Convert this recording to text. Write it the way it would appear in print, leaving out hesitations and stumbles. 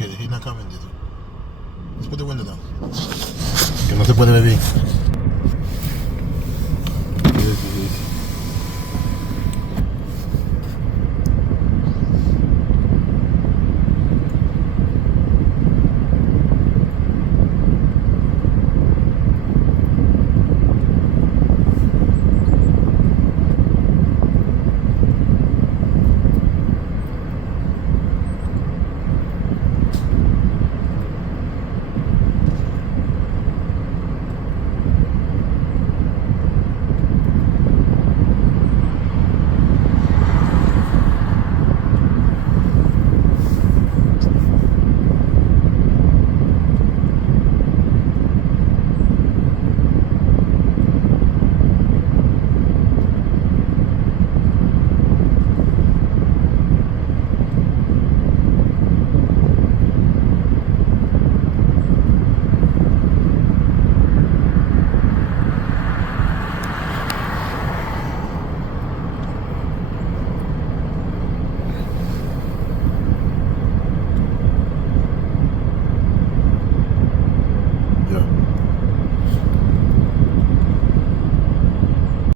Okay, he's not coming, dude. Let's put the window down. Que no se puede beber.